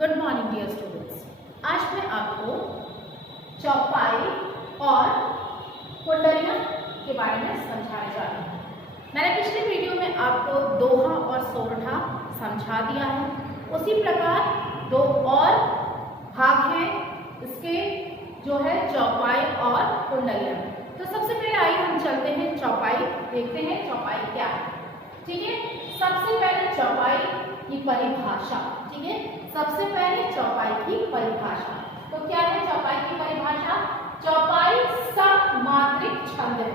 Good morning dear students. आज मैं आपको चौपाई और कुंडलियां के बारे में समझाने जा रही हूँ। मैंने पिछले वीडियो में आपको दोहा और सोरठा समझा दिया है। उसी प्रकार दो और भाग हैं इसके, जो है चौपाई और कुंडलियां। तो सबसे पहले आइए हम चलते हैं चौपाई, देखते हैं चौपाई क्या है। ठीक है, सबसे पहले चौपाई की परिभाषा। ठीक है, सबसे पहले चौपाई की परिभाषा। तो क्या है चौपाई की परिभाषा? चौपाई सममात्रिक छंद है।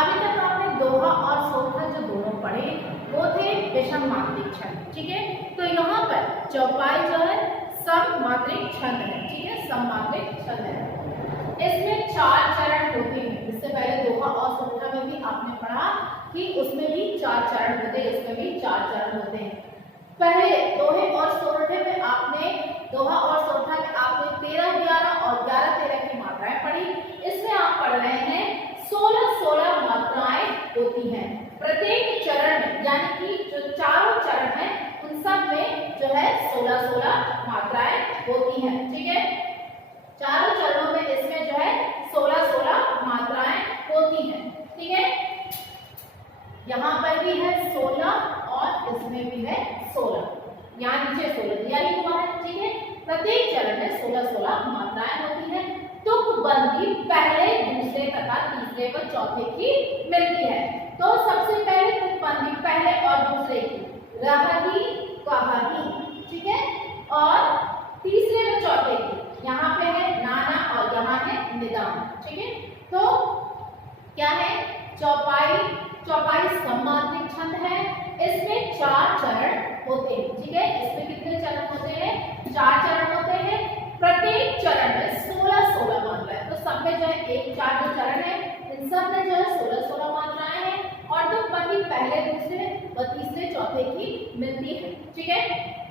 अभी तक आपने दोहा और सोरठा जो दोनों पढ़े वो थे विषम मात्रिक छंद। ठीक है, तो यहाँ पर चौपाई जो है सममात्रिक छंद है। ठीक है, सममात्रिक छंद है। इसमें 4 चरण होते हैं। इससे पहले दोहा और सोरठा में भी आपने पढ़ा कि उसमें भी 4 चरण होते हैं, इसमें भी 4 चरण होते हैं। पहले दोहे और सोरठे में आपने, दोहा और सोरठा में आपने 13, 11 और 11, 13 की मात्राएं पढ़ी। इसमें आप पढ़ रहे हैं 16, 16 मात्राएं होती हैं प्रत्येक चरण में, यानी कि जो चारों चरण हैं उन सब में जो है 16, 16 मात्राएं होती हैं। ठीक है, चारों चरणों में इसमें जो है 16, 16 मात्राएं होती हैं। ठीक है, यहाँ पर भी है 16 और इसमें भी है 16, यहाँ नीचे 16 दिया ही हुआ है। ठीक है, प्रत्येक चरण में 16, 16 मात्राएं होती हैं। तुकबंदी पहले, दूसरे तथा तीसरे व चौथे की मिलती है। तो सबसे पहले तुकबंदी पहले और दूसरे की, रहही, कहही। ठीक है, और तीसरे व चौथे की यहाँ पे है नाना और यहाँ है निदान। ठीक है, तो क्या है चौपाई? चौपाई सममात्रिक छंद है। इसमें 4 चरण होते हैं। ठीक है, इसमें कितने चरण होते हैं? 4 चरण होते हैं। प्रत्येक चरण में 16, 16 मात्राएं। तो सब में जो है 1, 4 जो चरण है इन सब में जो है 16, 16 मात्राएं हैं और तुकबंदी पहले, दूसरे व तीसरे, चौथे की मिलती है। ठीक है,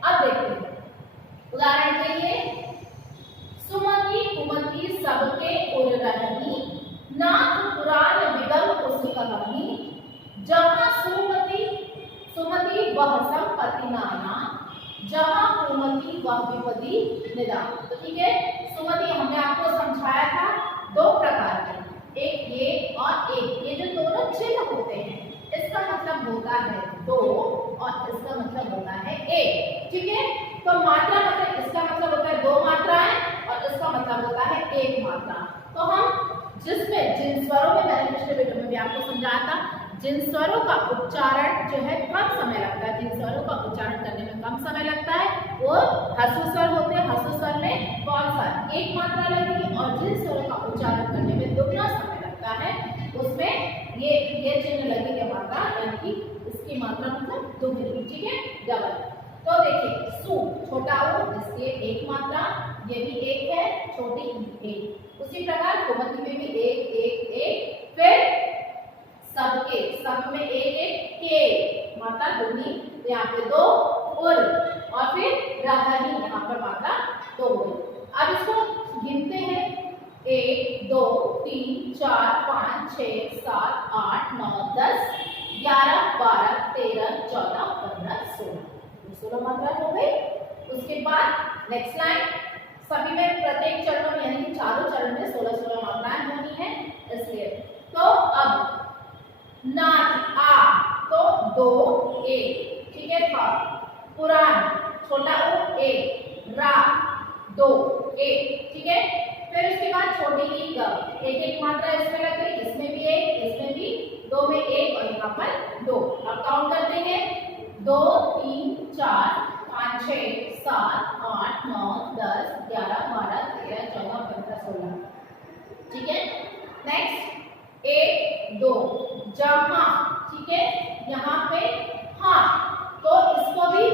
अब देखते हैं उदाहरण के लिए, सुमति कुमति सबके उर रहनी, नाथ पुराण विगम उसी कहनी, जहाँ सुमति सुमति वह संपत्ति नाना, जहाँ कुमति वह विपदी निदान। तो ठीक है, सुमति हमने आपको समझाया था 2 प्रकार के, एक ये और एक ये, जो दोनों चिन्ह होते हैं इसका मतलब होता है 2 और इसका मतलब होता है 1। ठीक है, तो मात्रा मतलब इसका मतलब होता है 2 मात्राएं और इसका मतलब होता है 1 मात्रा। तो हम जिसमें जिन स्वरों में, मैंने पिछले वीडियो में भी आपको समझाया था, जिन स्वरों का उच्चारण जो है कम समय लगता है, जिन स्वरों का उच्चारण करने में कम समय लगता है वो ह्रस्व स्वर होते हैं। ह्रस्व स्वर में कौन सा 1 मात्रा लगेगी और जिन स्वरों का उच्चारण करने में दुगना समय लगता है उसमें ये चिन्ह लगेगी मात्रा, यानी कि इसकी मात्रा मतलब दुगनी। ठीक है, डबल। तो देखिए सु, छोटा उ, इसके 1 मात्रा, ये भी 1 है, छोटी 1। उसी प्रकार कुमति में भी 1, 1, 1। फिर सबके, सब में 1, 1 के मात्रा दुगनी, तो यहाँ पे 2 उर, और फिर रहनी, यहाँ पर मात्रा 2 हुई। अब इसको गिनते हैं 1, 2, 3, 4, 5, 6, 7, 8, 9, 10, 11, 12, 13, 14, 15, 16, 16 मात्रा हो गई। उसके बाद नेक्स्ट लाइन, सभी में प्रत्येक चरणों में, यानी कि चारों चरण में 16, 16 मात्राएं होनी है इसलिए। तो अब नाथ आ, तो 2, 1। ठीक है, था पुराण, छोटा उ 1, रा 2, 1। ठीक है, फिर उसके बाद छोटी ई ग, 1, 1 मात्रा इसमें लग गई, इसमें भी 1, इसमें भी 2 में 1 और यहाँ पर 2। अब काउंट करते हैं 2, 3, 4, 5, 6, 7, 8, 9, 10, 11, 12, 13, 14, 15, 16। ठीक है, नेक्स्ट 1, 2 जहाँ। ठीक है, यहाँ पे हाँ, तो इसको भी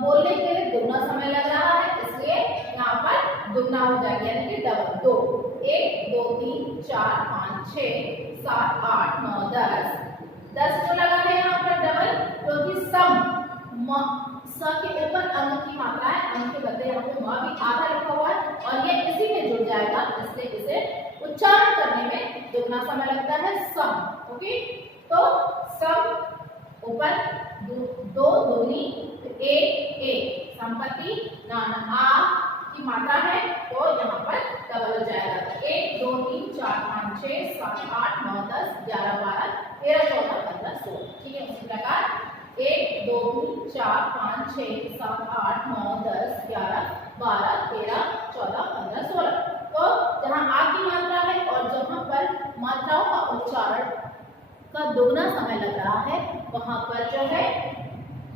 बोलने के लिए दुगना समय लग रहा है, इसलिए यहाँ पर दुगना हो जाएगा, यानी कि डबल। 2, 1, 2, 3, 4, 5, 6, 7, 8, 9, 10, 10 जो लगा है यहाँ पर डबल, क्योंकि सम स के ऊपर अंग की मात्रा है, अंग के बदले यहाँ पे म भी आधा लिखा हुआ है और ये इसी में जुड़ जाएगा, इसलिए इसे उच्चारण करने में दुगना समय लगता है, सम। ओके, तो सम ऊपर 2 दूनी 1, 1, संपत्ति जहाँ आ की मात्रा है तो यहाँ पर डबल हो जाएगा। 1 2 3 4 5 6 7 8 9 10 11 12 13 14 15 16। ठीक है, उसी प्रकार 1 2 3 4 5 6 7 8 9 10 11 12 13 14 15 16। तो जहाँ आ की मात्रा है और जहाँ पर मात्राओं का उच्चारण का दोगुना समय लग रहा है वहां पर जो है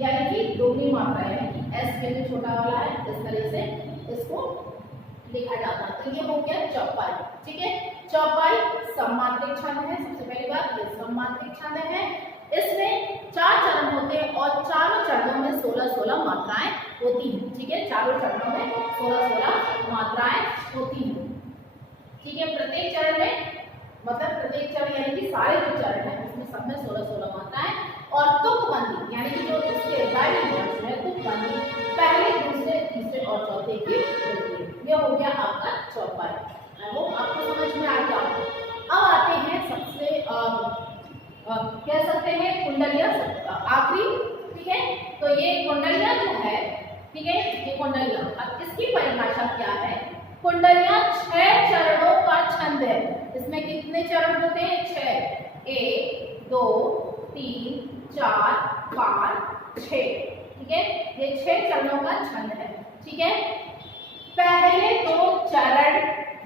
यानी कि दोगुनी मात्रा यानी कि एस के जो छोटा वाला है इस तरह से इसको लिखा जाता है। तो ये हो गया चौपाई। ठीक है, चौपाई सममात्रिक छंद है। सबसे पहली बात ये सममात्रिक छंद है। इसमें 4 चरण होते हैं और चारों चरणों में 16-16 मात्राएं होती हैं। ठीक है, चारों चरणों में 16-16 मात्राएं होती हैं। ठीक है, प्रत्येक चरण में मतलब प्रत्येक चरण यानी कि सारे जो चरण है उसमें सब में 16-16 मात्राएं और तुकबंदी यानी कि जो इसके राइटिंग वर्ड्स है तुकबंदी पहले दूसरे तीसरे और चौथे की होती है। ये हो गया आपका चौपाई। आई होप आपको समझ में आ गया। अब आते हैं सबसे कह सकते हैं कुंडलियां आखिरी। ठीक है, तो ये कुंडलियां जो है, ठीक है, ये कुंडलियां, अब इसकी परिभाषा क्या है? कुंडलियां 6 चरणों का छंद है। इसमें कितने चरण होते हैं? 6। 1 2 3 4 5 6। ठीक है, ये 6 चरणों का छंद है। ठीक है, पहले 2 चरण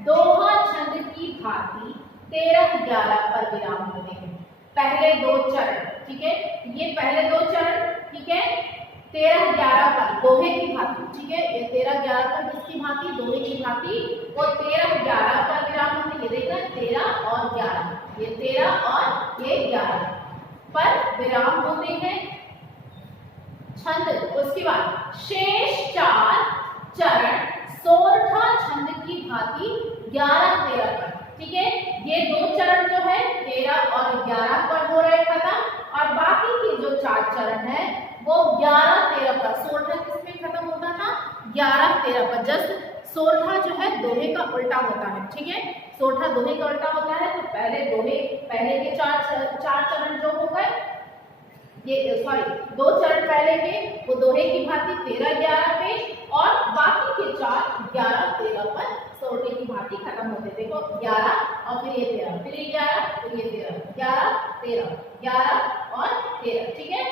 दोहा छंद की भांति 13-11 पर विराम होते हैं। पहले 2 चरण, ठीक है, ये पहले 2 चरण, ठीक है, 13-11 पर दोहे की भांति। ठीक है, ये 13-11 पर किसकी भांति? दोहे की भांति। वो 13-11 पर विराम होते हैं। ये देखना 13 और 11, ये 13 और ये 11 पर विराम होते हैं छंद। उसके बाद शेष 4 चरण सोरठा छंद की भांति 11-13 पर। ठीक है, ये 2 चरण जो है 13 और 11 पर हो रहे खत्म और बाकी के जो 4 चरण है वो 11-13 पर। सोरठा किसमें खत्म होता था? 11-13 पर। जस्ट सोरठा जो है दोहे का उल्टा होता है। ठीक है, सोरठा दोहे का उल्टा होता है। तो पहले दोहे पहले के 4 चरण जो हो गए, ये सॉरी 2 चरण पहले के वो दोहे की भांति 13-11 पे और बाकी के 4 11-13 पर सोरठे की भांति खत्म होते। देखो 11 और फिर ये 13, फिर ये 11, फिर ये 13, 11 13, 11 और 13। ठीक है,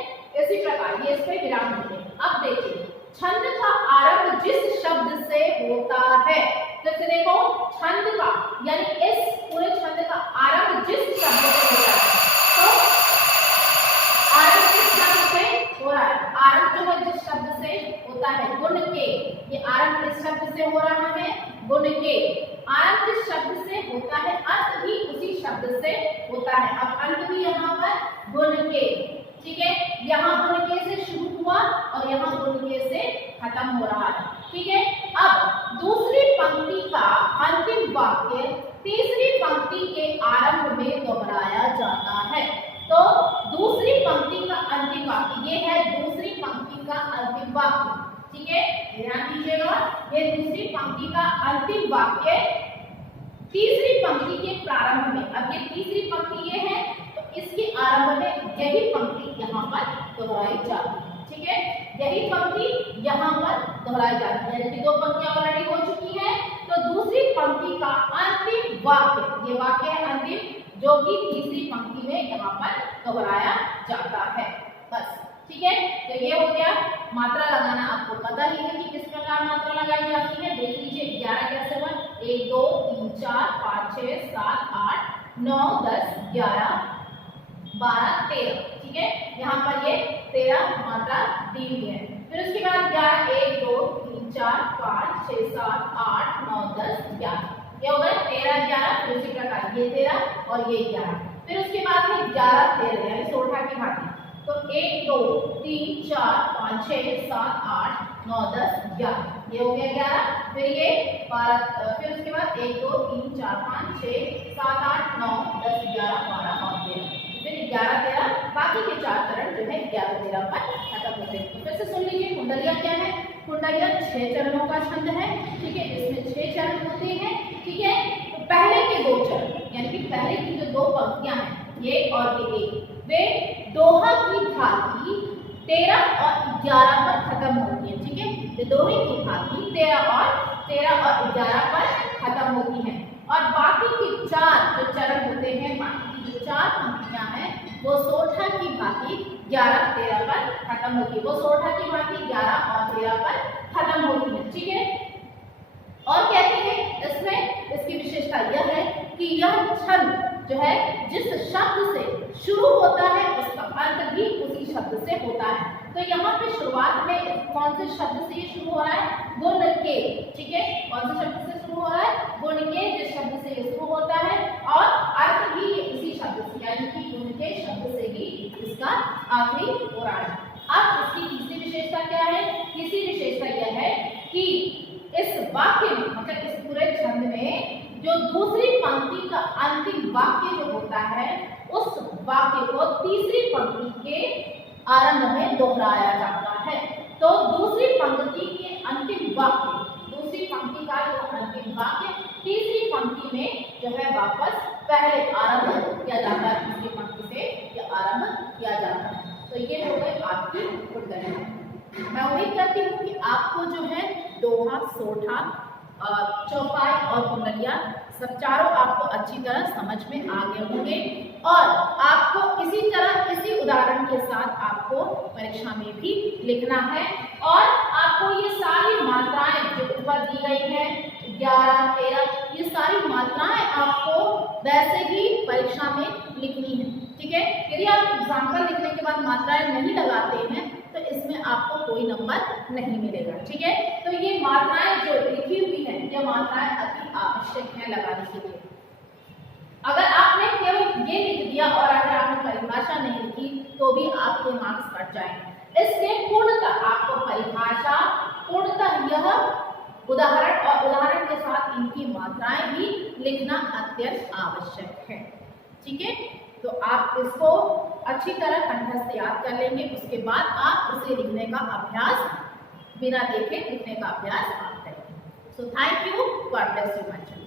इसी प्रकार ये इस पे विराम होते हैं। अब देखिए छंद का आरंभ जिस शब्द से होता है, जैसे देखो छंद का यानी इस पूरे छंद का आरंभ जिस शब्द से होता है, तो आरंभ किस शब्द से हो रहा है? आरंभ जो है जिस शब्द से होता है, गुण के। ये आरंभ किस शब्द से हो रहा है? गुण के। आरंभ जिस शब्द से होता है अंत भी उसी शब्द से होता है। अब अंत भी यहाँ पर गुण के। ठीक है, यहाँ गुण के से शुरू हुआ और यहाँ गुण के से खत्म हो रहा है। ठीक है, अब दूसरी पंक्ति का अंतिम वाक्य तीसरी पंक्ति के आरंभ में दोहराया जाता है। तो दूसरी पंक्ति का अंतिम वाक्य ये है, दूसरी पंक्ति का अंतिम वाक्य। ठीक है, ध्यान दीजिएगा, ये दूसरी पंक्ति का अंतिम वाक्य तीसरी पंक्ति के प्रारंभ में। अब ये तीसरी पंक्ति ये है तो इसके आरंभ में यही पंक्ति यहाँ पर दोहराई जाती है। ठीक है, यही पंक्ति यहाँ पर दोहराई जाती है। यानी कि 2 पंक्तियां ऑलरेडी हो चुकी है तो दूसरी पंक्ति का अंतिम वाक्य, ये वाक्य है अंतिम, जो कि तीसरी पंक्ति में यहाँ पर दोहराया जाता है। बस, ठीक है, तो ये हो गया। मात्रा लगाना आपको पता ही है कि किस प्रकार मात्रा लगाई जाती है। देख लीजिए 11 कैसे हुआ? 1 2 3 4 5 6 7 8 9 10 11 12 13। ठीक है, यहाँ पर ये 13 मात्रा दी हुई है। फिर उसके बाद 11 1 2 3 4 5 6 7 8 9 10 11, ये हो गए 13 11। फिर उसी प्रकार ये 13 और ये 11। फिर उसके बाद है 11 13 यानी सोरठा की भांति। तो 1 2 3 4 5 6 7 8 9 10 11, ये हो गया 11। फिर ये 12, फिर उसके बाद 1 2 3 4 5 6 7 8 9 10 11 12 और 13। फिर 11 13 बाकी के 4 चरण जो है 11 13 पर खत्म होते हैं। तो फिर से सुन लीजिए कुंडलियां क्या है? कुंडलियां 6 चरणों का छंद है। ठीक है, इसमें 6 चरण होते हैं। ठीक है, तो पहले के 2 चरण यानी कि पहले की जो 2 पंक्तियां हैं ये और ये, वे दोहा की भांति 13 और 11 पर खत्म होती है। ठीक है, ये दोनों की भांति 13 और 11 पर खत्म होती है और बाकी के 4 जो चरण होते हैं, बाकी की जो 4 पंक्तियां हैं वो सोठा की भांति 11, 13 पर खत्म होती है। वो सोठा की भांति 11 और 13 पर खत्म होती है। ठीक है, और कहते हैं इसमें इसकी विशेषता यह है कि यह छंद जो है जिस शब्द से शुरू होता है उसका अंत भी उसी शब्द से होता है। तो यहाँ पे शुरुआत में कौन से शब्द से ये शुरू हो रहा है? गुण के। ठीक है, कौन से शब्द से शुरू हो रहा है? गुण के, जिस शब्द से ये शुरू होता है और अर्थ भी इसी शब्द से, यानी कि गुण के शब्द से ही इसका आखिरी हो रहा है। अब इसकी तीसरी विशेषता क्या है? तीसरी विशेषता यह है कि इस वाक्य में, मतलब इस पूरे छंद में जो दूसरी पंक्ति का अंतिम वाक्य जो होता है उस वाक्य को तीसरी पंक्ति के आरंभ में दोहराया जाता है। तो दूसरी पंक्ति के अंतिम वाक्य, दूसरी पंक्ति का जो अंतिम वाक्य तीसरी पंक्ति में जो है वापस पहले आरंभ किया जाता है, तीसरी पंक्ति से यह आरंभ किया जाता है। तो ये हो गई आपकी कुंडलियां। मैं उम्मीद करती हूँ कि आपको जो है दोहा, सोठा, चौपाई और कुंडलियां सब चारों आपको अच्छी तरह समझ में आ गए होंगे और आपको इसी तरह इसी उदाहरण के साथ आपको परीक्षा में भी लिखना है और आपको ये सारी मात्राएं जो ऊपर दी गई है 11, 13, ये सारी मात्राएं आपको वैसे ही परीक्षा में लिखनी है। ठीक है, यदि आप एग्जाम्पल लिखने के बाद मात्राएं नहीं लगाते हैं तो इसमें आपको कोई नंबर नहीं मिलेगा। ठीक है, तो ये मात्राएं जो लिखी हुई है ये मात्राएं अति आवश्यक है लगाने के लिए। अगर आपने केवल ये लिख दिया और अगर आपने परिभाषा नहीं लिखी तो भी आपके मार्क्स कट जाएंगे। इसलिए पूर्णतः आपको परिभाषा, पूर्णतः यह उदाहरण और उदाहरण के साथ इनकी मात्राएं भी लिखना अत्यंत आवश्यक है। ठीक है, तो आप इसको अच्छी तरह कंठस्थ याद कर लेंगे, उसके बाद आप उसे लिखने का अभ्यास बिना देखे लिखने का अभ्यास आप करेंगे। So thank you, God bless you much.